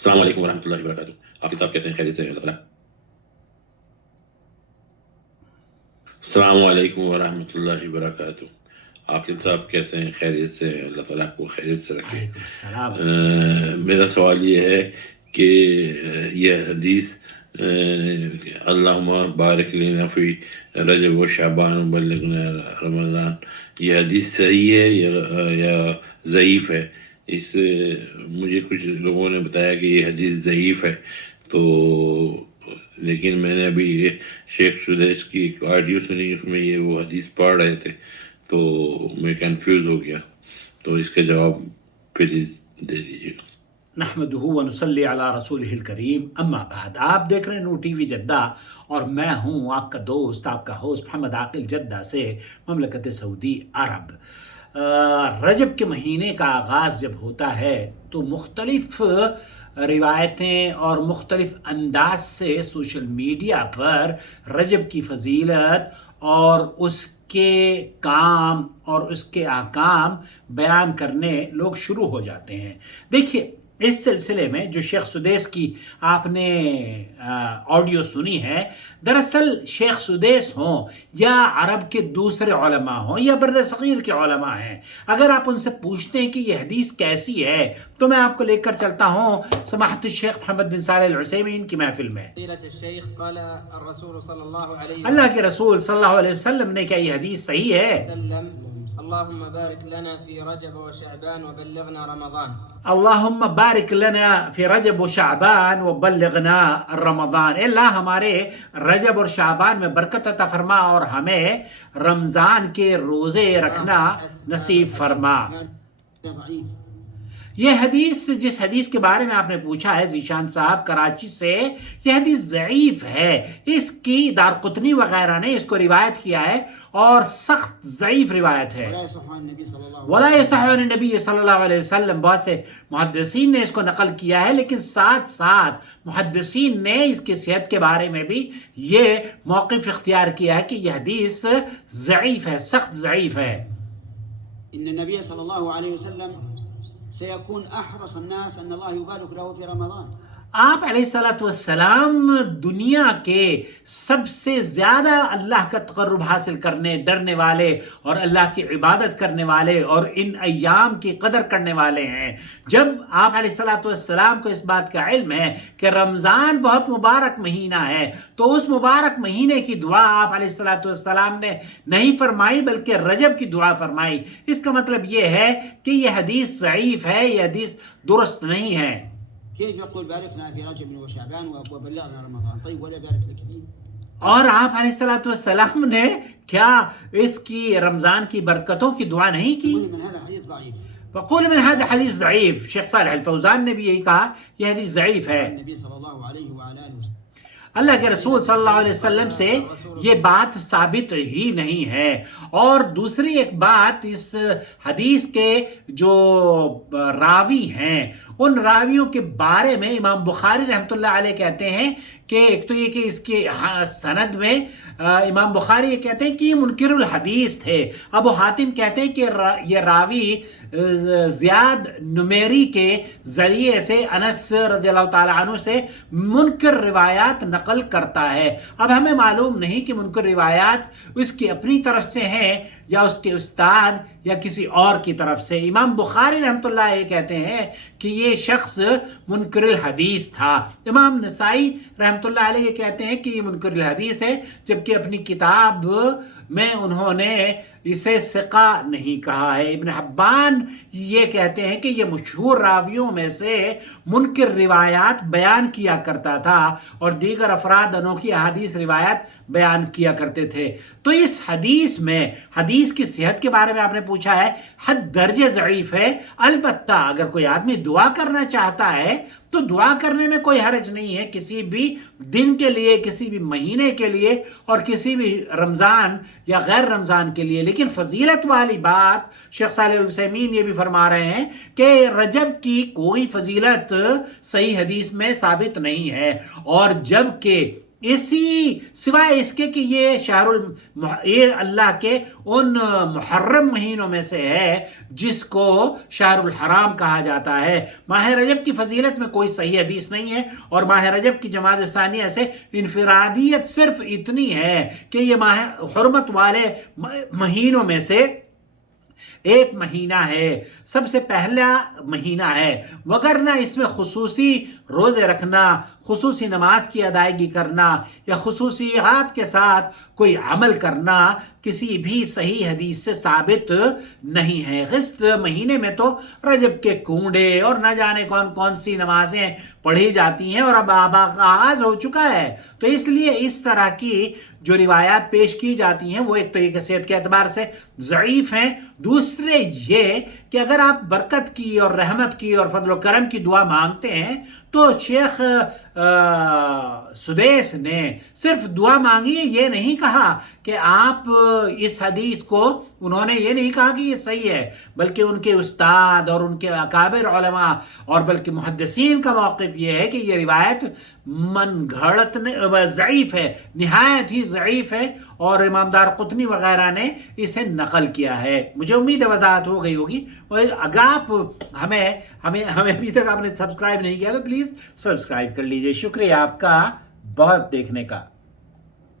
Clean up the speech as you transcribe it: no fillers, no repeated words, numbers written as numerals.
السلام علیکم ورحمۃ اللہ وبرکاتہ. آپ صاحب کیسے ہیں؟ خیریت سے ہیں اللہ تعالیٰ؟ السلام علیکم ورحمۃ اللہ وبرکاتہ. عاقل صاحب کیسے ہیں؟ خیریت سے ہیں اللہ تعالیٰ آپ کو خیریت سے رکھے. وعلیکم السلام. میرا سوال یہ ہے کہ یہ حدیث اللہم بارک لنا فی رجب و شعبان و بلغنا رمضان، یہ حدیث صحیح ہے یا ضعیف ہے؟ اس مجھے کچھ لوگوں نے بتایا کہ یہ حدیث ضعیف ہے، تو لیکن میں نے ابھی شیخ سدیس کی ایک آڈیو سنی، اس میں یہ وہ حدیث پڑھ رہے تھے تو میں کنفیوز ہو گیا، تو اس کا جواب پلیز دے دیجیے. نحمدہ و نصلی علی رسولہ الکریم، اما بعد. آپ دیکھ رہے ہیں نور ٹی وی جدہ اور میں ہوں آپ کا دوست، آپ کا ہوسٹ محمد عاقل، جدہ سے مملکت سعودی عرب. رجب کے مہینے کا آغاز جب ہوتا ہے تو مختلف روایتیں اور مختلف انداز سے سوشل میڈیا پر رجب کی فضیلت اور اس کے کام اور اس کے احکام بیان کرنے لوگ شروع ہو جاتے ہیں. دیکھیے، اس سلسلے میں جو شیخ سدیس کی آپ نے آڈیو سنی ہے، دراصل شیخ سدیس ہوں یا عرب کے دوسرے علماء ہوں یا بر صغیر کے علماء ہیں، اگر آپ ان سے پوچھتے ہیں کہ یہ حدیث کیسی ہے تو میں آپ کو لے کر چلتا ہوں سماحت الشیخ محمد بن صالح العثیمین کی محفل میں. اللہ کے رسول صلی اللہ علیہ وسلم نے، کیا یہ حدیث صحیح ہے؟ اللهم بارك لنا في رجب وشعبان وبلغنا رمضان. اللہم بارک لنا فی رجب و شعبان و بلغنا رمضان. اے اللہ ہمارے رجب اور شعبان میں برکت عطا فرما اور ہمیں رمضان کے روزے رکھنا نصیب فرما. یہ حدیث، جس حدیث کے بارے میں آپ نے پوچھا ہے ذیشان صاحب کراچی سے، یہ حدیث ضعیف ہے. اس کی دارقطنی وغیرہ نے اس کو روایت کیا ہے اور سخت ضعیف روایت ہے. ولا یصح عن النبی صلی اللہ علیہ وسلم، بہت سے محدثین نے اس کو نقل کیا ہے، لیکن ساتھ ساتھ محدثین نے اس کی صحت کے بارے میں بھی یہ موقف اختیار کیا ہے کہ یہ حدیث ضعیف ہے، سخت ضعیف ہے. ان النبي صلى الله عليه وسلم سيكون احرص الناس ان الله يبارك له في رمضان. آپ علیہ الصلوۃ والسلام دنیا کے سب سے زیادہ اللہ کا تقرب حاصل کرنے، ڈرنے والے اور اللہ کی عبادت کرنے والے اور ان ایام کی قدر کرنے والے ہیں. جب آپ علیہ الصلوۃ والسلام کو اس بات کا علم ہے کہ رمضان بہت مبارک مہینہ ہے، تو اس مبارک مہینے کی دعا آپ علیہ الصلوۃ والسلام نے نہیں فرمائی بلکہ رجب کی دعا فرمائی. اس کا مطلب یہ ہے کہ یہ حدیث ضعیف ہے، یہ حدیث درست نہیں ہے. كيف يقول بارك لنا في رجب وشعبان وبلغنا رمضان؟ طيب ولا بارك لك فيه؟ اور آپ علیہ الصلوۃ والسلام نے کیا اس کی رمضان کی برکتوں کی دعا نہیں کی؟ من هذا حديث ضعيف. وقول من هذا حدیث ضعیف. شیخ صالح الفوزان نے بھی یہی کہا یہ حدیث ضعیف ہے. النبي صلى الله عليه وعلى اله وسلم، اللہ کے رسول صلی اللہ علیہ وسلم سے یہ بات ثابت ہی نہیں ہے. اور دوسری ایک بات، اس حدیث کے جو راوی ہیں ان راویوں کے بارے میں امام بخاری رحمۃ اللہ علیہ کہتے ہیں کہ ایک تو یہ کہ اس کے سند میں امام بخاری یہ کہتے ہیں کہ یہ منکر الحدیث تھے. ابو حاتم کہتے ہیں کہ یہ راوی زیاد نمیری کے ذریعے سے انس رضی اللہ تعالیٰ عنہ سے منکر روایات نقل کرتا ہے. اب ہمیں معلوم نہیں کہ منکر روایات اس کی اپنی طرف سے ہیں یا اس کے استاد یا کسی اور کی طرف سے. امام بخاری رحمۃ اللہ یہ کہتے ہیں کہ یہ شخص منکر الحدیث تھا. امام نسائی رحمۃ اللہ علیہ یہ کہتے ہیں کہ یہ منکر الحدیث ہے، جبکہ اپنی کتاب میں انہوں نے اسے ثقہ نہیں کہا ہے. ابن حبان یہ کہتے ہیں کہ یہ مشہور راویوں میں سے منکر روایات بیان کیا کرتا تھا اور دیگر افراد انوکھی احادیث روایات بیان کیا کرتے تھے. تو اس حدیث میں، حدیث کی صحت کے بارے میں آپ نے پوچھا ہے، حد درجے ضعیف ہے. البتہ اگر کوئی آدمی دعا کرنا چاہتا ہے تو دعا کرنے میں کوئی حرج نہیں ہے، کسی بھی دن کے لیے، کسی بھی مہینے کے لیے اور کسی بھی رمضان یا غیر رمضان کے لیے. لیکن فضیلت والی بات شیخ صالح العثیمین یہ بھی فرما رہے ہیں کہ رجب کی کوئی فضیلت صحیح حدیث میں ثابت نہیں ہے. اور جب کہ اسی سوائے اس کے کہ یہ اللہ کے ان محرم مہینوں میں سے ہے جس کو شہر الحرام کہا جاتا ہے۔ ماہ رجب کی فضیلت میں کوئی صحیح حدیث نہیں ہے، اور ماہ رجب کی جماعت ثانیہ سے انفرادیت صرف اتنی ہے کہ یہ ماہ حرمت والے مہینوں میں سے ایک مہینہ ہے، سب سے پہلا مہینہ ہے، وگرنہ اس میں خصوصی روزے رکھنا، خصوصی نماز کی ادائیگی کرنا یا خصوصیات کے ساتھ کوئی عمل کرنا کسی بھی صحیح حدیث سے ثابت نہیں ہے۔ غسط مہینے میں تو رجب کے کنڈے اور نہ جانے کون کون سی نمازیں پڑھی جاتی ہیں، اور اب آغاز ہو چکا ہے، تو اس لیے اس طرح کی جو روایات پیش کی جاتی ہیں وہ ایک تو یہ کہ صحت کے اعتبار سے ضعیف ہیں، دوسرے یہ کہ اگر آپ برکت کی اور رحمت کی اور فضل و کرم کی دعا مانگتے ہیں تو شیخ سدیس نے صرف دعا مانگی ہے، یہ نہیں کہا کہ آپ اس حدیث کو، انہوں نے یہ نہیں کہا کہ یہ صحیح ہے، بلکہ ان کے استاد اور ان کے اکابر علماء اور بلکہ محدثین کا موقف یہ ہے کہ یہ روایت من گھڑت ضعیف ہے، نہایت ہی ضعیف ہے، اور امام دارقطنی وغیرہ نے اسے نقل کیا ہے۔ مجھے امید ہے وضاحت ہو گئی ہوگی، اگر آپ ہمیں ابھی تک آپ نے سبسکرائب نہیں کیا تو پلیز سبسکرائب کر لیجئے۔ شکریہ آپ کا بہت دیکھنے کا۔